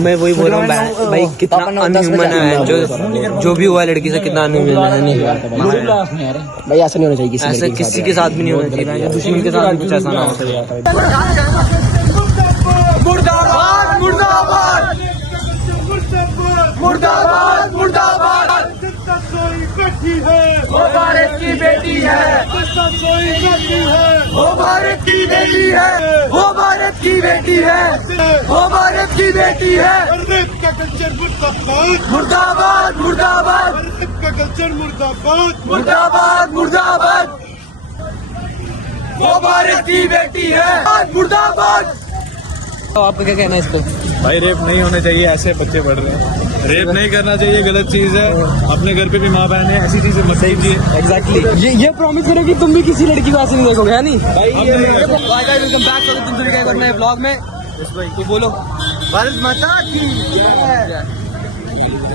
मैं वही बोल रहा हूँ भाई, कितना अनह्यूमन है जो भी हुआ लड़की से, कितना अनह्यूमन है। नहीं भाई ऐसा नहीं होना चाहिए, ऐसा किसी के साथ भी नहीं होना चाहिए, दुश्मन के साथ भी कुछ ऐसा ना हो। मुर्दाबाद मुर्दाबाद मुर्दाबाद मुर्दाबाद। इकट्ठी है, वो भारत की बेटी है, वो भारत की बेटी है, वो भारत की बेटी है, वो भारत की बेटी है। रेप का कल्चर मुर्दाबाद मुर्दाबाद, रेप का कल्चर मुर्दाबाद मुर्दाबाद मुर्दाबाद। वो भारत की बेटी है, मुर्दाबाद। तो आपका क्या कहना है इस पर? भाई रेप नहीं होने चाहिए, ऐसे बच्चे बढ़ रहे हैं। रेप नहीं करना चाहिए, गलत चीज है। अपने घर पे भी माँ बहन है, ऐसी चीजें मत कीजिए। एग्जैक्टली, ये प्रॉमिस करो कि तुम भी किसी लड़की को ऐसे नहीं देखोगे, है नहीं? वेलकम बैक तुम नए ब्लॉग में। तो बोलो भारत माता की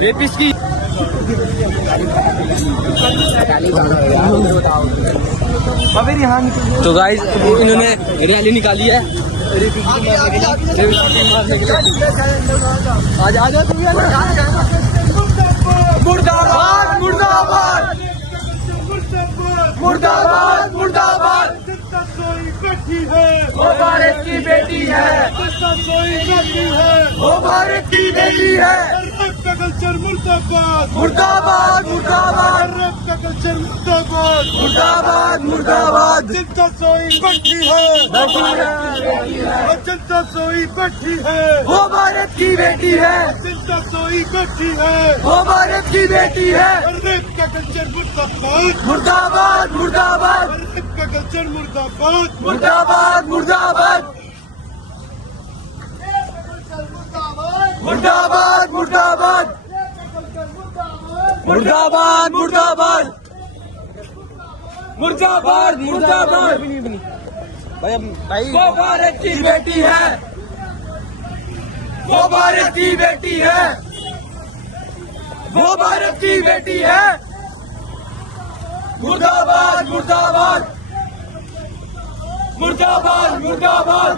रेपिस्ट की। तो गाइस इन्होंने रैली निकाली है, आज आ जाओ तुम। मुर्दाबाद मुर्दाबाद मुर्दाबाद मुर्दाबाद। इकट्ठी है, वो भारत की बेटी है, वो भारत की बेटी है। रेप का कल्चर मुर्दाबाद मुर्दाबाद मुर्दाबाद, रेप का कल्चर मुर्दाबाद मुर्दाबाद मुर्दाबाद। जनता सोई इकट्ठी है, जनता सोई इकट्ठी है, वो भारत की बेटी है, जनता सोई इकट्ठी है, वो भारत की बेटी है। रेप का कल्चर मुर्दाबाद मुर्दाबाद मुर्दाबाद, रेप का कल्चर मुर्दाबाद मुर्दाबाद मुर्दाबाद मुर्दाबाद मुर्दाबाद मुर्दाबाद मुर्दाबाद मुर्दाबाद मुर्दाबाद। भाई वो भारत की बेटी है, वो भारत की बेटी है, वो भारत की बेटी है। मुर्दाबाद मुर्दाबाद मुर्दाबाद मुर्दाबाद।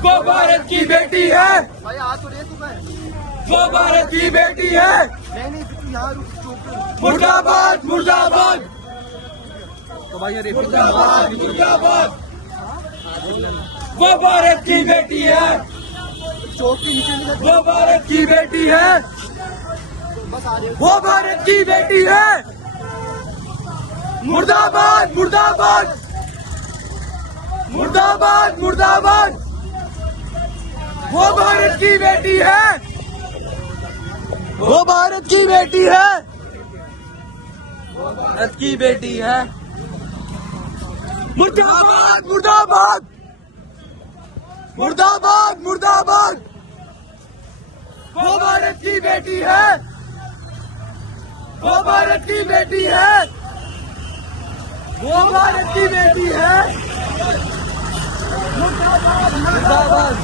वो भारत की बेटी है, वो भारत की बेटी है। मुर्दाबाद मुर्दाबाद मुर्दाबाद। वो भारत की बेटी है, वो भारत की बेटी है, वो भारत की बेटी है। मुर्दाबाद मुर्दाबाद मुर्दाबाद मुर्दाबाद। वो भारत की बेटी है, वो भारत की बेटी है, भारत की बेटी है। मुर्दाबाद मुर्दाबाद मुर्दाबाद मुर्दाबाद। वो भारत की बेटी है, वो भारत की बेटी है, वो भारत की बेटी है। मुर्दाबाद मुर्दाबाद।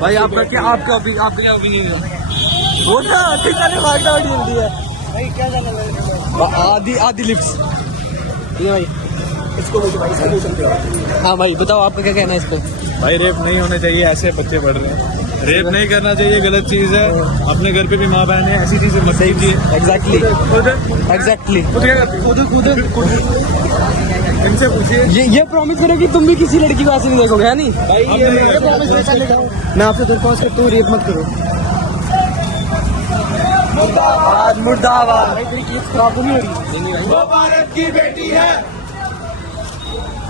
भाई आपका क्या, आपका ओपिनियन है? वो क्या टीका ने भागना जल्दी है भाई, क्या करना है? आधी लिप्स भाई इसको हाँ भाई बताओ आपका क्या कहना है इस पर? भाई रेप नहीं होने चाहिए, ऐसे बच्चे बढ़ रहे हैं। रेप नहीं करना चाहिए, गलत चीज है। अपने घर पे भी माँ बहन है, ऐसी चीजें मत कीजिए। एग्जैक्टली इनसे पूछिए। ये प्रॉमिस करो कि तुम भी किसी लड़की को ऐसे नहीं देखोगे, है नहीं? मैं आपसे दरख्वास्त करता हूँ, रेप मत करो। मुर्दाबाद मुर्दाबाद। खराब नहीं हो रही। वो भारत की बेटी है,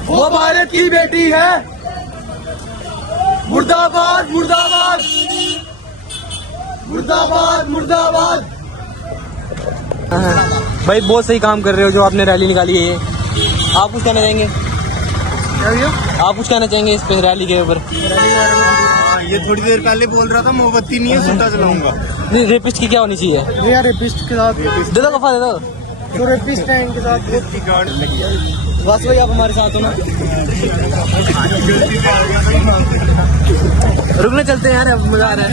वो भारत की बेटी है। मुर्दाबाद मुर्दाबाद मुर्दाबाद मुर्दाबाद। भाई बहुत सही काम कर रहे हो जो आपने रैली निकाली है। ये आप कुछ कहना चाहेंगे? आप कुछ कहना चाहेंगे इस पे रैली के ऊपर? ये थोड़ी देर पहले बोल रहा था मोमबत्ती नहीं है, सुट्टा चलाऊंगा। नहीं, रेपिस्ट की क्या होनी चाहिए? यार रेपिस्ट के साथ दे दो कफा दे दो। जो रेपिस्ट है इनके साथ बस भाई आप हमारे साथ हो ना। रुकने चलते हैं यार, मजा आ रहा है।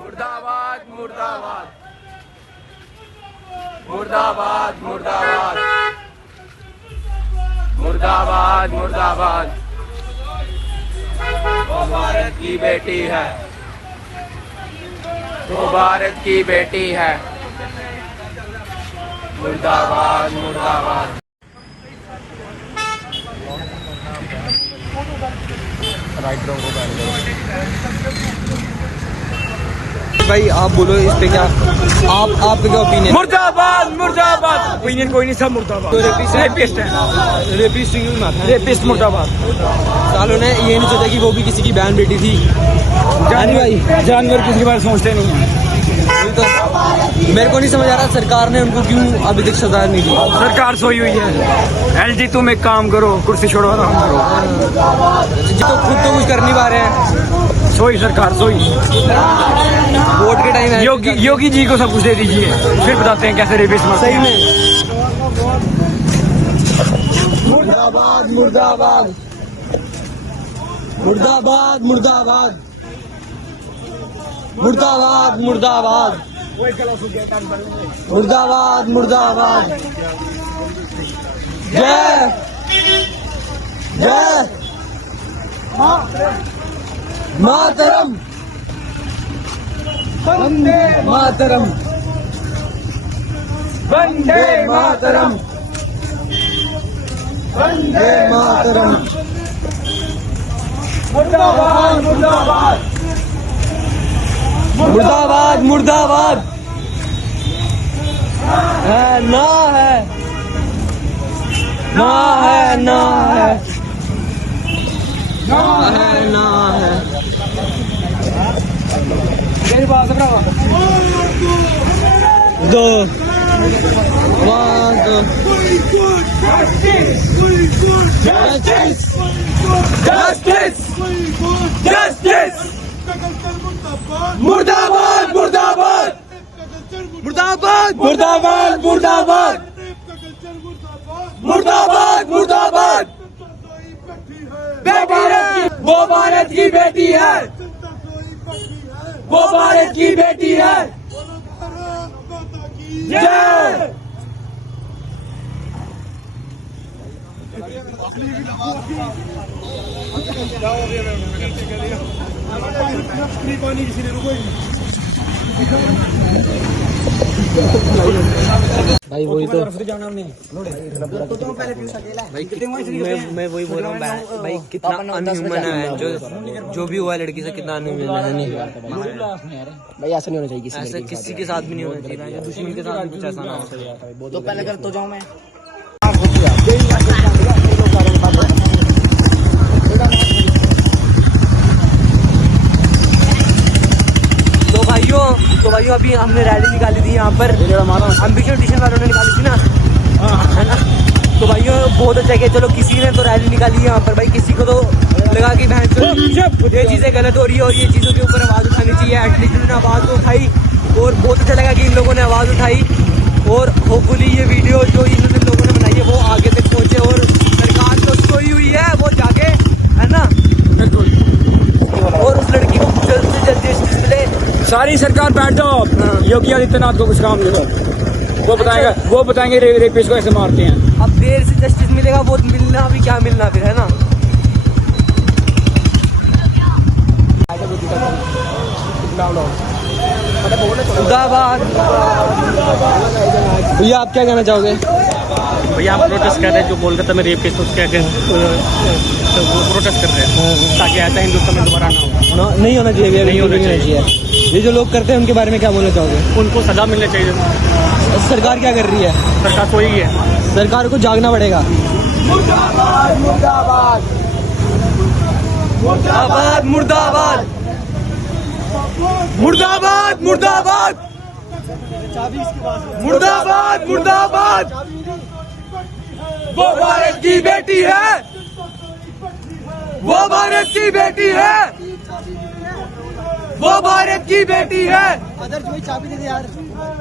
मुर्दाबाद मुर्दाबाद मुर्दाबाद मुर्दाबाद मुर्दाबाद मुर्दाबाद वो भारत की बेटी है, वो भारत की बेटी है। मुर्दाबाद मुर्दाबाद। भाई आप बोलो इस पे क्या, आपका क्या ओपिनियन? मुर्दाबाद मुर्दाबाद। ओपिनियन कोई नहीं, सब मुर्दाबाद। तो रेपिस्ट है, रेपिस्ट मुर्दाबाद। सालों ने ये नहीं सोचा कि वो भी किसी की बहन बेटी थी। जानवर किसी के बारे में सोचते नहीं है। तो मेरे को नहीं समझ आ रहा सरकार ने उनको क्यों अभी तक सजा नहीं दी। सरकार सोई हुई है। एलजी तुम एक काम करो, कुर्सी छोड़ो, आराम करो। जी तो खुद तो कुछ कर नहीं पा रहे हैं। सोई सरकार सोई। वोट के टाइम है, योगी जी को सब कुछ दे दीजिए, फिर बताते हैं कैसे रेपिस्ट मारते सही हैं। में। मुर्दाबाद मुर्दाबाद मुर्दाबाद मुर्दाबाद मुर्दाबाद मुर्दाबाद मुर्दाबाद मुर्दाबाद। जय जय मातरम वंदे मातरम वंदे मातरम वंदे मातरम। मुर्दाबाद मुर्दाबाद मुर्दाबाद मुर्दाबाद। है ना है ना है ना है ना है ना है। मेरी बात है दो जस्टिस जस्टिस जस्टिस। मुर्दाबाद मुर्दाबाद मुर्दाबाद मुर्दाबाद मुर्दाबाद मुर्दाबाद मुर्दाबाद। वो भारत की बेटी है, वो भारत की बेटी है। जय भाई वही तो मैं वही बोल रहा हूँ भाई, कितना अनह्यूमन है जो भी हुआ है लड़की से, कितना अनह्यूमन है। नहीं भाई ऐसा नहीं होना चाहिए ऐसा किसी के साथ भी नहीं होना चाहिए, दुश्मन के साथ भी कुछ ऐसा ना हो। तो पहले कर तो जाऊँ मैं। तो भाइयों अभी हमने रैली निकाली थी यहाँ पर, एम्बिशन एडिशन वालों ने निकाली थी ना, है ना। तो भाइयों बहुत अच्छा किया, चलो किसी ने तो रैली निकाली यहाँ पर भाई, किसी को तो लगा कि बहन ये चीजें गलत हो रही है और ये चीजों के ऊपर आवाज उठानी चाहिए। एटलीस्ट इन्होंने आवाज तो उठाई और बहुत अच्छा लगा कि इन लोगों ने आवाज उठाई। और होपफुली ये वीडियो जो इन लोगों ने बनाई है वो आगे तक पहुंचे और सरकार जो सोई हुई है वो जाके, है ना, और उस लड़की को जल्द से जल्द जस्टिस मिले। सारी सरकार बैठ जाओ, योगी आदित्यनाथ को कुछ काम दे दो, वो बताएंगे रेपिस्ट को ऐसे मारते हैं। अब देर से जस्टिस मिलेगा, वो मिलना भी क्या मिलना फिर, है ना। मुर्दाबाद। भैया आप क्या कहना चाहोगे? भैया आप प्रोटेस्ट कर रहे हैं जो कोलकाता में रेप केस उसके प्रोटेस्ट कर रहे हैं ताकि ऐसा हिंदुस्तान में दोबारा ना हो। नहीं होना चाहिए, नहीं होना चाहिए। ये जो लोग करते हैं उनके बारे में क्या बोलना चाहोगे? उनको सजा मिलनी चाहिए। सरकार क्या कर रही है? सरकार कोई है, सरकार को जागना पड़ेगा। मुर्दाबाद मुर्दाबाद मुर्दाबाद मुर्दाबाद मुर्दाबाद मुर्दाबाद मुर्दाबाद मुर्दाबाद। वो भारत की बेटी है, वो भारत की बेटी है, वो भारत की बेटी है। चाबी दे दे यार।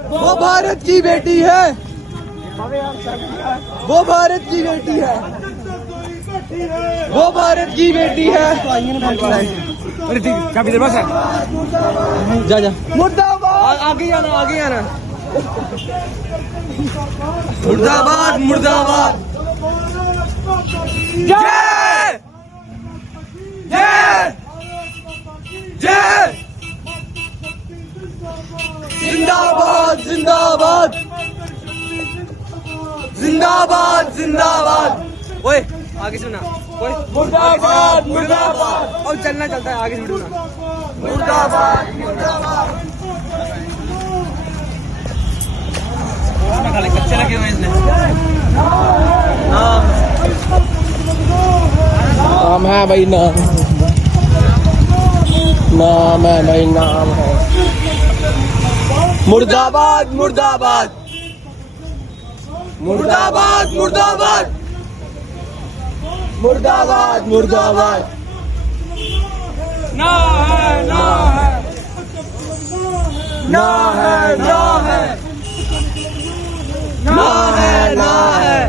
वो भारत की बेटी है, वो भारत की बेटी है, वो भारत की बेटी है। अरे ठीक चाबी दे बस जा जा। मुर्दाबाद। आगे जाना, आगे जाना। मुर्दाबाद मुर्दाबाद जय जय जय जिंदाबाद जिंदाबाद जिंदाबाद जिंदाबाद। ओए आगे सुना, ओए मुर्दाबाद मुर्दाबाद और चलना चलता है, आगे सुनो ना। मुर्दाबाद मुर्दाबाद। कच्चे लगे हुए इसमें। नाम है भाई, नाम नाम है भाई, नाम है। मुर्दाबाद मुर्दाबाद मुर्दाबाद मुर्दाबाद मुर्दाबाद मुर्दाबाद। ना है ना है ना है ना है ना है ना है।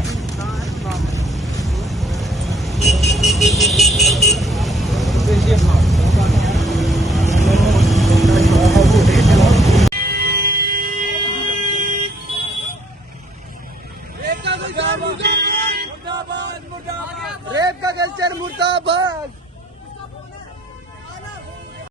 रेप का कल्चर मुर्दाबाद।